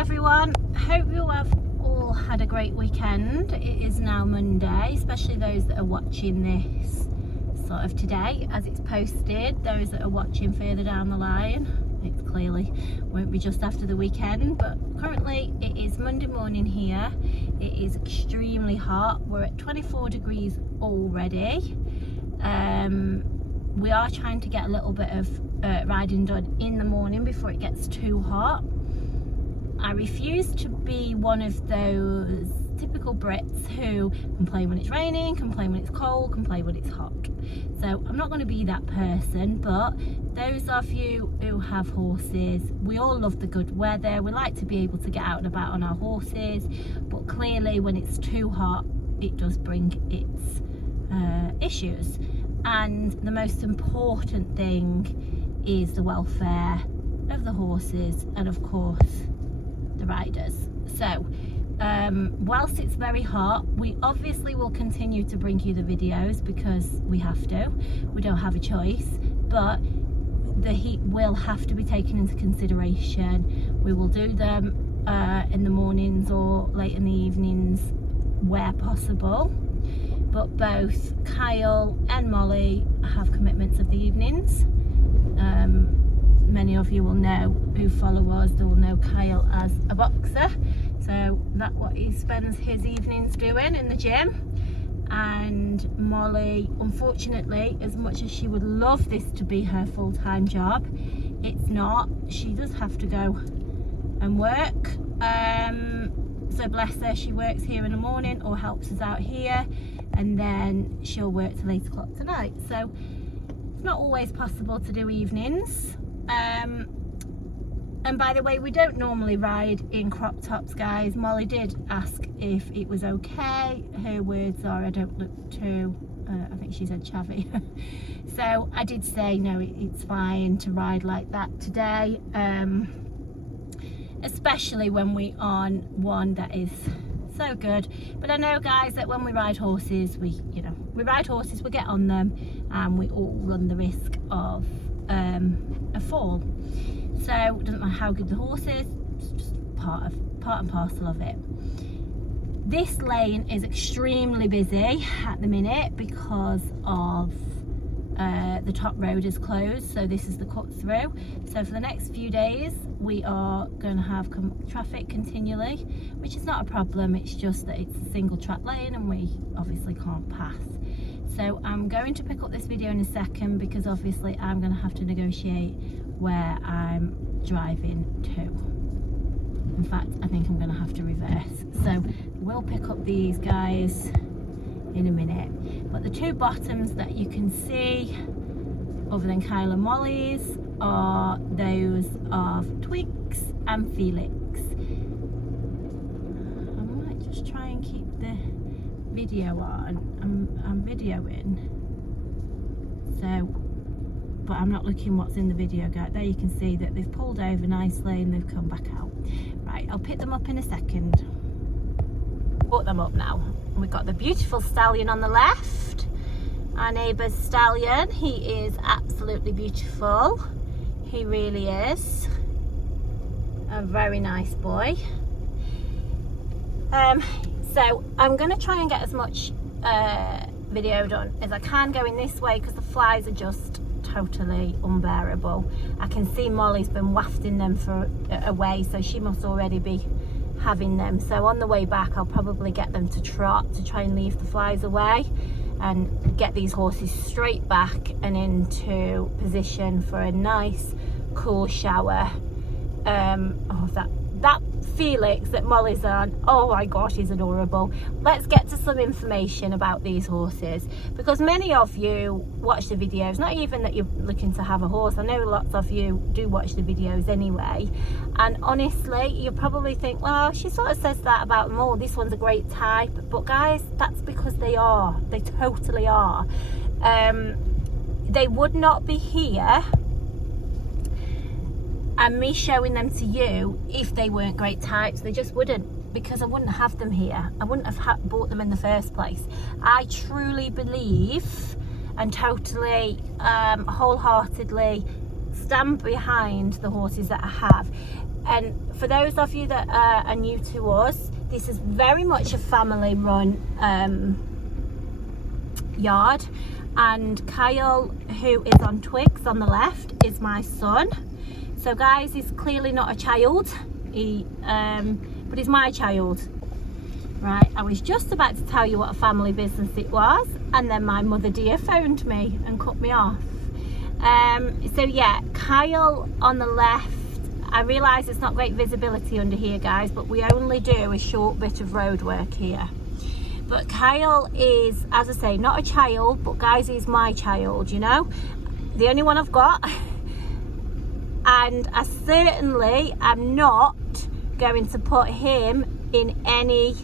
everyone, hope you have all had a great weekend. It is now Monday, especially those that are watching this sort of today as it's posted. Those that are watching further down the line, it clearly won't be just after the weekend, but currently it is Monday morning here. It is extremely hot. We're at 24 degrees already. We are trying to get a little bit of riding done in the morning before it gets too hot. I refuse to be one of those typical Brits who complain when it's raining, complain when it's cold, complain when it's hot. So I'm not going to be that person, but those of you who have horses, we all love the good weather. We like to be able to get out and about on our horses, but clearly when it's too hot, it does bring its issues. And the most important thing is the welfare of the horses and of course the riders. So whilst it's very hot, we obviously will continue to bring you the videos because we have to. We don't have a choice, but the heat will have to be taken into consideration. We will do them in the mornings or late in the evenings where possible, but both Kyle and Molly have commitments of the evenings. Many of you will know, who follow us, they will know Kyle as a boxer, so that's what he spends his evenings doing in the gym. And Molly, unfortunately, as much as she would love this to be her full-time job, it's not. She does have to go and work. So bless her, she works here in the morning or helps us out here, and then she'll work till 8 o'clock tonight. So it's not always possible to do evenings. And by the way, we don't normally ride in crop tops, guys. Molly did ask if it was okay. Her words are, I don't look too, I think she said chavvy. So I did say, no, it's fine to ride like that today. Especially when we're on one that is so good. But I know, guys, that when we ride horses, we ride horses, we get on them, and we all run the risk of a fall. So it doesn't matter how good the horse is, it's just part and parcel of it. This lane is extremely busy at the minute because of the top road is closed, so this is the cut through. So for the next few days we are going to have traffic continually, which is not a problem. It's just that it's a single track lane and we obviously can't pass. So I'm going to pick up this video in a second because obviously I'm going to have to negotiate where I'm driving to. In fact, I think I'm going to have to reverse. So we'll pick up these guys in a minute. But the two bottoms that you can see, other than Kyle and Molly's, are those of Twigs and Felix. I might just try and keep the video on. I'm videoing, so, but I'm not looking what's in the video, guys. There you can see that they've pulled over nicely and they've come back out. Right, I'll pick them up in a second. Put them up now. We've got the beautiful stallion on the left, our neighbour's stallion. He is absolutely beautiful. He really is a very nice boy. So I'm going to try and get as much video done as I can going this way because the flies are just totally unbearable. I can see Molly's been wafting them away, so she must already be having them. So on the way back I'll probably get them to trot to try and leave the flies away and get these horses straight back and into position for a nice cool shower. That Felix that Molly's on, oh my gosh, he's adorable. Let's get to some information about these horses, because many of you watch the videos, not even that you're looking to have a horse. I know lots of you do watch the videos anyway, and honestly you probably think, well, she sort of says that about them all, this one's a great type. But guys, that's because they totally are. They would not be here and me showing them to you if they weren't great types. They just wouldn't, because I wouldn't have them here. I wouldn't have bought them in the first place. I truly believe and totally wholeheartedly stand behind the horses that I have. And for those of you that are new to us, this is very much a family run yard. And Kyle, who is on Twigs on the left, is my son. So guys, he's clearly not a child, but he's my child. Right, I was just about to tell you what a family business it was, and then my mother dear phoned me and cut me off. So yeah, Kyle on the left. I realise it's not great visibility under here, guys, but we only do a short bit of road work here. But Kyle is, as I say, not a child, but guys, he's my child, you know, the only one I've got. And I certainly am not going to put him in any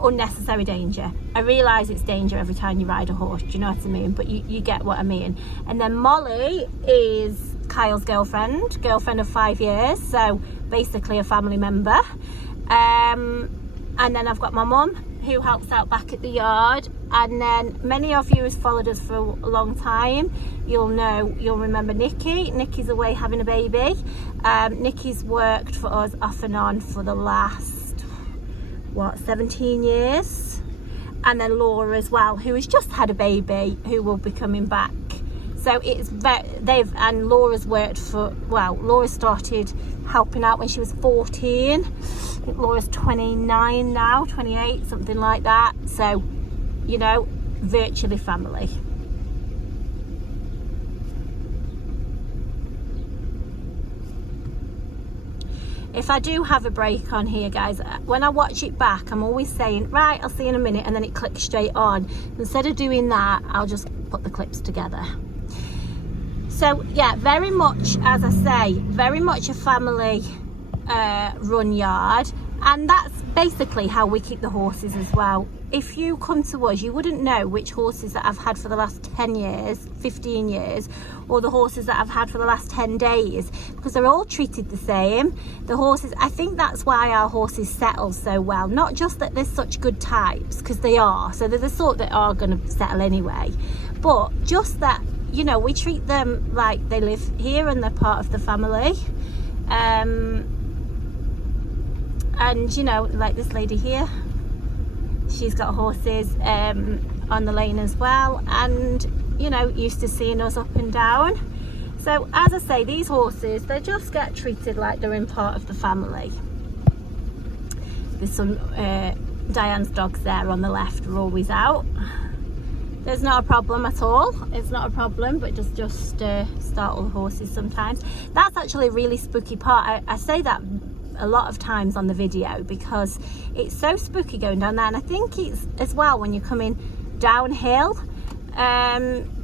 unnecessary danger. I realise it's danger every time you ride a horse, do you know what I mean? But you get what I mean. And then Molly is Kyle's girlfriend of 5 years, so basically a family member. And then I've got my mum, who helps out back at the yard. And then many of you who's followed us for a long time, you'll remember Nikki. Nikki's away having a baby. Nikki's worked for us off and on for the last 17 years. And then Laura as well, who has just had a baby, who will be coming back. So it's and Laura's worked for, well, Laura started helping out when she was 14. I think Laura's 29 now, 28, something like that. So, you know, virtually family. If I do have a break on here, guys, when I watch it back, I'm always saying, right, I'll see you in a minute, and then it clicks straight on. Instead of doing that, I'll just put the clips together. So yeah, very much, as I say, very much a family run yard, and that's basically how we keep the horses as well. If you come to us, you wouldn't know which horses that I've had for the last 10 years, 15 years, or the horses that I've had for the last 10 days, because they're all treated the same. The horses, I think that's why our horses settle so well. Not just that they're such good types, because they are, so they're the sort that are going to settle anyway, but just that, you know, we treat them like they live here and they're part of the family. And you know, like this lady here, she's got horses on the lane as well, and you know, used to seeing us up and down. So as I say, these horses, they just get treated like they're in part of the family. There's some Diane's dogs there on the left are always out. There's not a problem at all. It's not a problem, but just startle the horses sometimes. That's actually a really spooky part. I say that a lot of times on the video because it's so spooky going down there, and I think it's as well when you're coming downhill.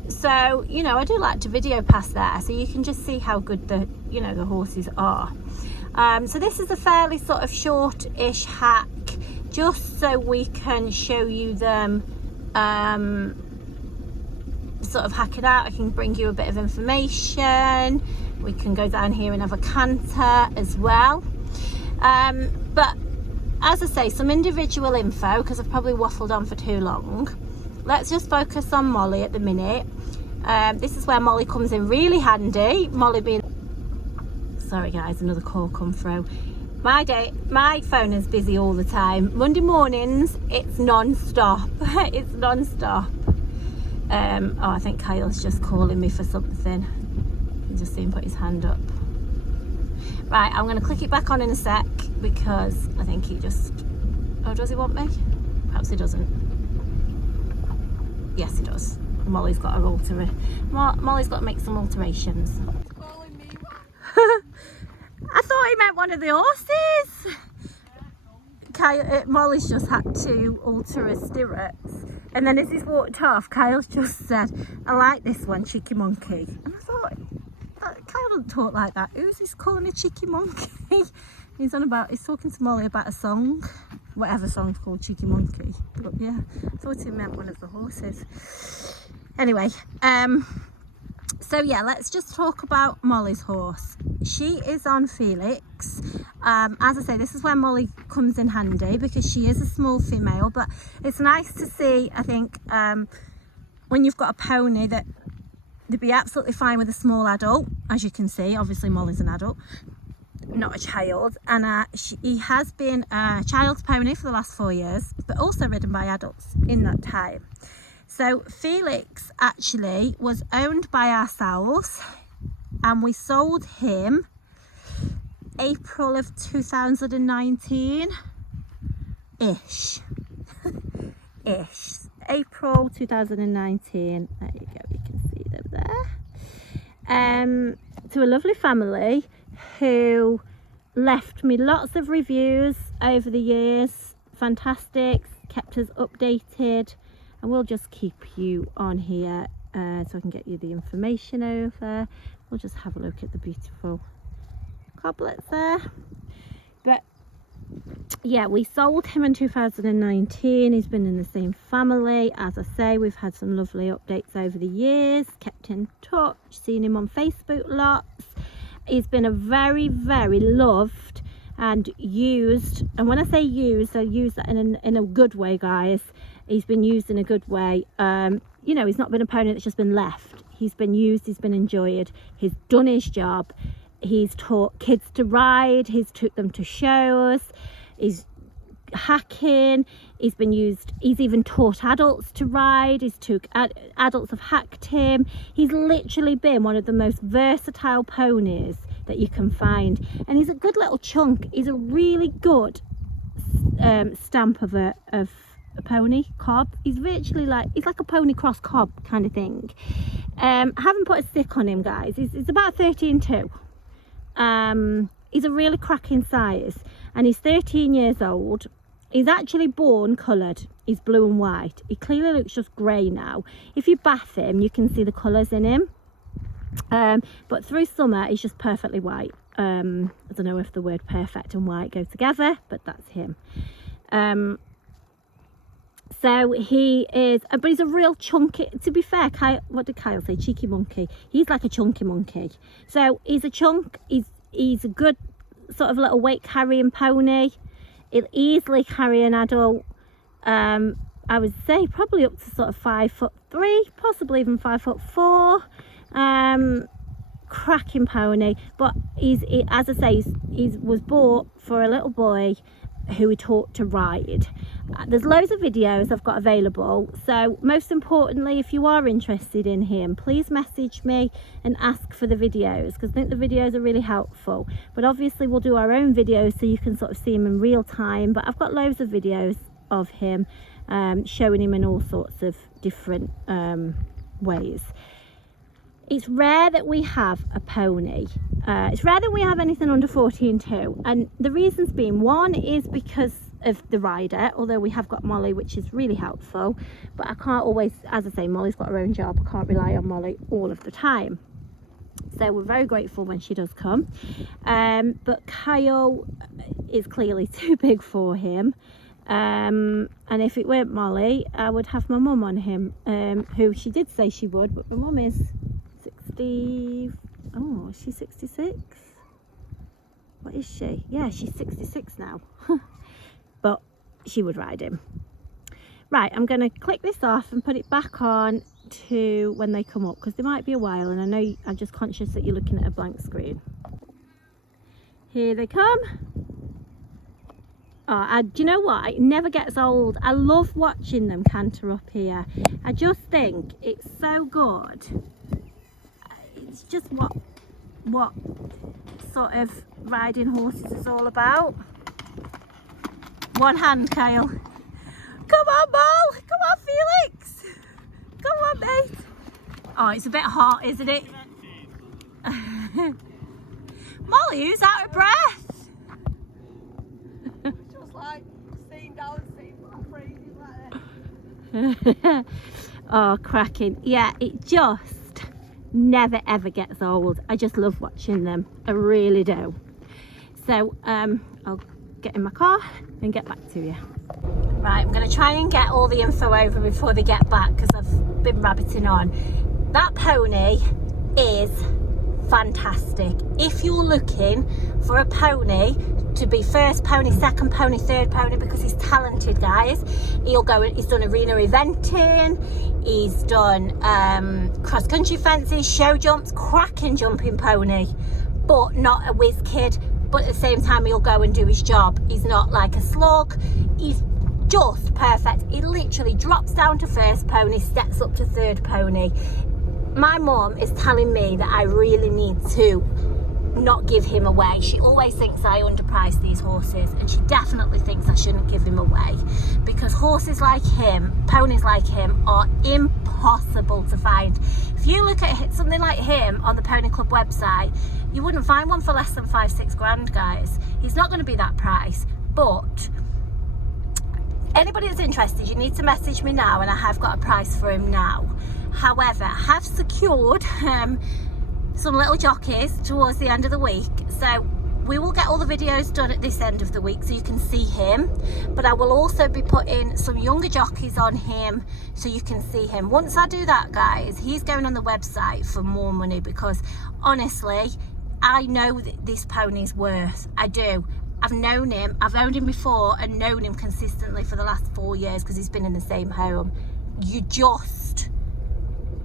So you know, I do like to video past there so you can just see how good the horses are. So this is a fairly sort of short-ish hack, just so we can show you them. Sort of hack it out. I can bring you a bit of information. We can go down here and have a canter as well. But as I say, some individual info, because I've probably waffled on for too long. Let's just focus on Molly at the minute. This is where Molly comes in really handy. Molly being, sorry guys, another call come through. My phone is busy all the time. Monday mornings, it's non-stop. It's non-stop. Oh, I think Kyle's just calling me for something. You just see him put his hand up. Right, I'm going to click it back on in a sec because I think he just... Oh, does he want me? Perhaps he doesn't. Yes, he does. Molly's got to alter it. Molly's got to make some alterations. I thought he meant one of the horses. Molly's just had to alter her stirrups, and then as he's walked off, Kyle's just said, I like this one, Cheeky Monkey. And I thought, Kyle doesn't talk like that. Who's this calling a Cheeky Monkey? He's talking to Molly about a song, whatever song's called Cheeky Monkey. But yeah, I thought he meant one of the horses. Anyway, so yeah, let's just talk about Molly's horse. She is on Felix. As I say, this is where Molly comes in handy because she is a small female, but it's nice to see, I think, when you've got a pony that They'd be absolutely fine with a small adult, as you can see. Obviously Molly's an adult, not a child, and he has been a child's pony for the last 4 years, but also ridden by adults in that time. So Felix actually was owned by ourselves, and we sold him April of 2019 ish. April 2019, there you go, you can see them there, to a lovely family who left me lots of reviews over the years. Fantastic, kept us updated, and we'll just keep you on here so I can get you the information over. We'll just have a look at the beautiful coblets there. But yeah, we sold him in 2019. He's been in the same family. As I say, we've had some lovely updates over the years, kept in touch, seen him on Facebook lots. He's been a very, very loved and used, and when I say used, I use that in a good way, guys. He's been used in a good way. You know, he's not been a pony that's just been left. He's been used, he's been enjoyed, he's done his job. He's taught kids to ride, he's took them to shows, he's hacking, he's been used, he's even taught adults to ride, he's took adults have hacked him. He's literally been one of the most versatile ponies that you can find, and he's a good little chunk. He's a really good stamp of a pony cob. He's virtually he's like a pony cross cob kind of thing. I haven't put a stick on him, guys. He's about 13.2. He's a really cracking size, and he's 13 years old. He's actually born coloured. He's blue and white. He clearly looks just grey now. If you bath him, you can see the colours in him. But through summer, he's just perfectly white. I don't know if the word perfect and white go together, but that's him. So he is, but he's a real chunky, to be fair, Kyle, what did Kyle say? Cheeky monkey. He's like a chunky monkey. So he's a chunk, he's a good sort of little weight carrying pony. He'll easily carry an adult. I would say probably up to sort of 5'3", possibly even 5'4". Cracking pony, but as I say, he was bought for a little boy who he taught to ride. There's loads of videos I've got available, so most importantly, if you are interested in him, please message me and ask for the videos, because I think the videos are really helpful. But obviously we'll do our own videos so you can sort of see him in real time, but I've got loads of videos of him, showing him in all sorts of different ways. It's rare that we have a pony. It's rare that we have anything under 14.2, and the reasons being, one is because of the rider, although we have got Molly, which is really helpful, but I can't always, as I say, Molly's got her own job. I can't rely on Molly all of the time, so we're very grateful when she does come. But Kyle is clearly too big for him, and if it weren't Molly, I would have my mum on him, who she did say she would, but my mum is 60, oh, is she 66? What is she? Yeah, she's 66 now. But she would ride him. Right, I'm going to click this off and put it back on to when they come up, because there might be a while, and I know I'm just conscious that you're looking at a blank screen. Here they come. Oh, do you know what? It never gets old. I love watching them canter up here. I just think it's so good. It's just what sort of riding horses is all about. One hand, Kyle. Come on, Ball. Come on, Felix. Come on, mate. Oh, it's a bit hot, isn't it? Molly, who's out of breath? Just like sitting down, sitting like that. Oh, cracking. Yeah, it just never ever gets old. I just love watching them. I really do. So I'll get in my car and get back to you. Right, I'm going to try and get all the info over before they get back, because I've been rabbiting on. That pony is fantastic. If you're looking for a pony to be first pony, second pony, third pony, because he's talented, guys. He's done arena eventing, he's done cross-country fences, show jumps, cracking jumping pony, but not a whiz kid. But at the same time, he'll go and do his job. He's not like a slug. He's just perfect. He literally drops down to first pony, steps up to third pony. My mum is telling me that I really need to not give him away. She always thinks I underprice these horses, and she definitely thinks I shouldn't give him away, because horses like him, ponies like him, are impossible to find. If you look at something like him on the Pony Club website, you wouldn't find one for less than 5-6 grand, guys. He's not going to be that price. But anybody that's interested, you need to message me now, and I have got a price for him now. However, I have secured some little jockeys towards the end of the week, so we will get all the videos done at this end of the week so you can see him, but I will also be putting some younger jockeys on him so you can see him. Once I do that, guys, he's going on the website for more money, because honestly, I know that this pony's worth. I do. I've known him, I've owned him before and known him consistently for the last 4 years because he's been in the same home.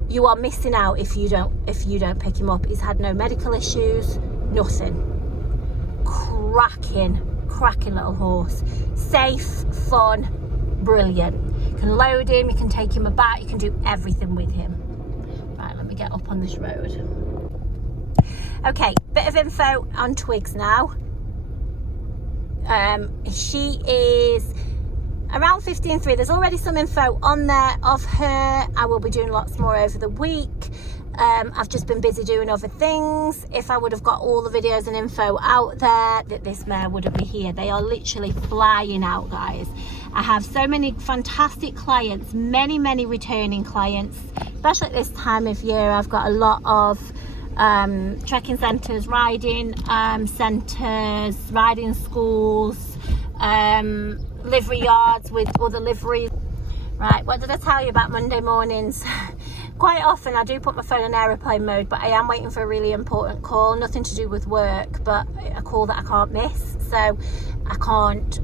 You are missing out if you don't pick him up. He's had no medical issues, nothing. Cracking little horse. Safe, fun, brilliant. You can load him, you can take him about, you can do everything with him. Right, let me get up on this road. Okay, bit of info on Twigs now. She is around 15.3. There's already some info on there of her. I will be doing lots more over the week. I've just been busy doing other things. If I would have got all the videos and info out there, that this mare wouldn't be here. They are literally flying out, guys. I have so many fantastic clients, many returning clients, especially at this time of year. I've got a lot of trekking centres, riding centres, riding schools, livery yards with other liveries. Right, what did I tell you about Monday mornings? Quite often I do put my phone in aeroplane mode, but I am waiting for a really important call, nothing to do with work, but a call that I can't miss, so I can't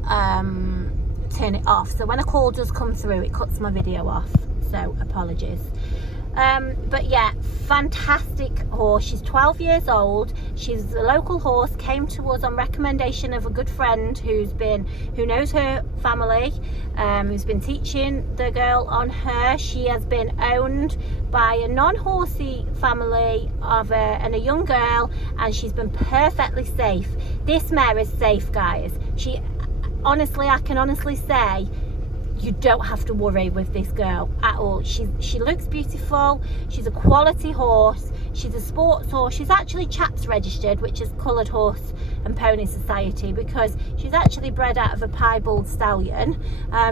turn it off. So when a call does come through, it cuts my video off, so apologies. But yeah, fantastic horse. She's 12 years old. She's a local horse, came to us on recommendation of a good friend who knows her family, who's been teaching the girl on her. She has been owned by a non-horsey family and a young girl, and she's been perfectly safe. This mare is safe, guys. I can honestly say, you don't have to worry with this girl at all. She looks beautiful. She's a quality horse. She's a sports horse. She's actually CHAPS registered, which is Coloured Horse and Pony Society, because she's actually bred out of a piebald stallion.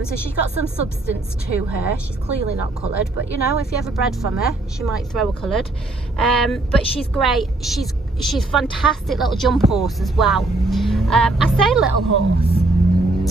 So she's got some substance to her. She's clearly not coloured, but you know, if you ever bred from her, she might throw a coloured. But she's great. She's fantastic little jump horse as well. I say little horse.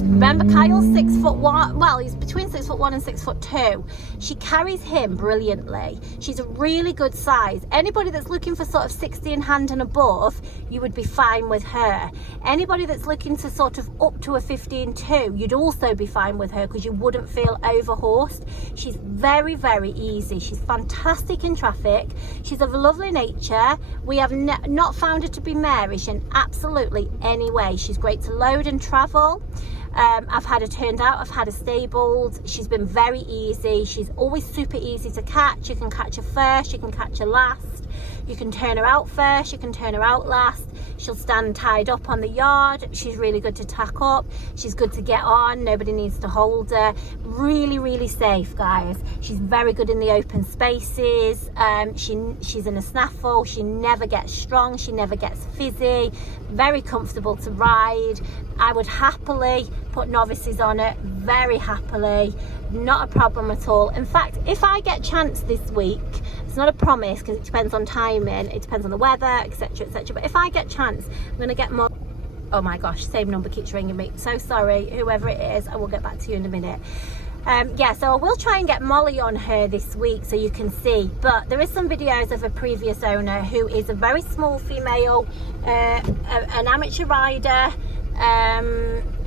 Remember, Kyle's 6'1", well, he's between 6'1" and 6'2". She carries him brilliantly. She's a really good size. Anybody that's looking for sort of 16 hand and above, you would be fine with her. Anybody that's looking to sort of up to a 15.2, you'd also be fine with her, because you wouldn't feel overhorsed. She's very easy. She's fantastic in traffic. She's of a lovely nature. We have not found her to be marish in absolutely any way. She's great to load and travel. I've had her turned out, I've had her stabled. She's been very easy. She's always super easy to catch. You can catch her first, you can catch her last, you can turn her out first, you can turn her out last. She'll stand tied up on the yard. She's really good to tack up. She's good to get on. Nobody needs to hold her. Really safe, guys. She's very good in the open spaces. She's in a snaffle. She never gets strong. She never gets fizzy. Very comfortable to ride. I would happily put novices on it, very happily. Not a problem at all. In fact, if I get chance this week, it's not a promise because it depends on timing, it depends on the weather, etc, but if I get chance, I'm going to get more. Oh my gosh, same number keeps ringing me, so sorry whoever it is. I will get back to you in a minute. Yeah, so I will try and get Molly on her this week so you can see, but there is some videos of a previous owner who is a very small female, an amateur rider,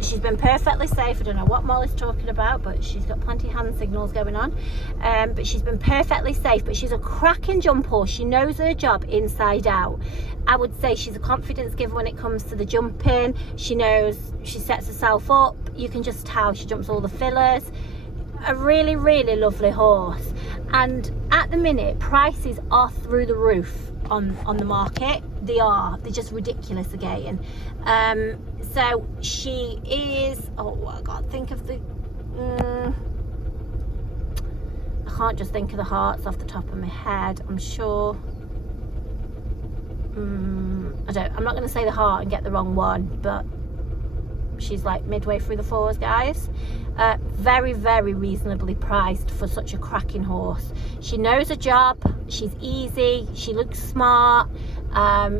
She's been perfectly safe. I don't know what Molly's talking about, but she's got plenty of hand signals going on. But she's been perfectly safe. But she's a cracking jump horse. She knows her job inside out. I would say she's a confidence giver when it comes to the jumping. She knows, she sets herself up. You can just tell she jumps all the fillers. A really, really lovely horse. And at the minute, prices are through the roof on the market. They're just ridiculous again. So she is, oh, I can't think of the, I can't just think of the hearts off the top of my head. I'm sure, I'm not going to say the heart and get the wrong one, but she's like midway through the fours, guys. Very, very reasonably priced for such a cracking horse. She knows her job. She's easy. She looks smart.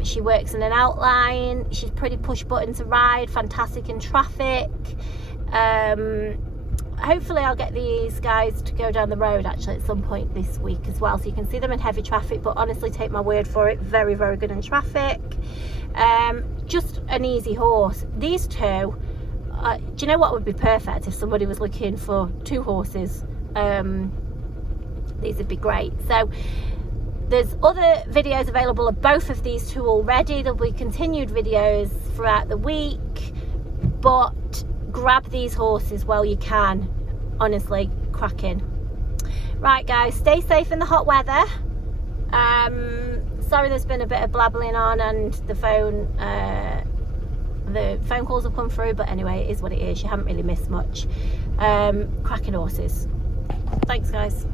She works in an outline. She's pretty push button to ride. Fantastic in traffic. Hopefully I'll get these guys to go down the road actually at some point this week as well, so you can see them in heavy traffic. But honestly, take my word for it, very, very good in traffic. Just an easy horse. These two, do you know what would be perfect if somebody was looking for two horses? These would be great. So there's other videos available of both of these two already. There'll be continued videos throughout the week, but grab these horses while you can. Honestly, cracking. Right guys, stay safe in the hot weather. Sorry there's been a bit of blabbling on and the phone calls have come through, but anyway, it is what it is. You haven't really missed much. Cracking horses. Thanks guys.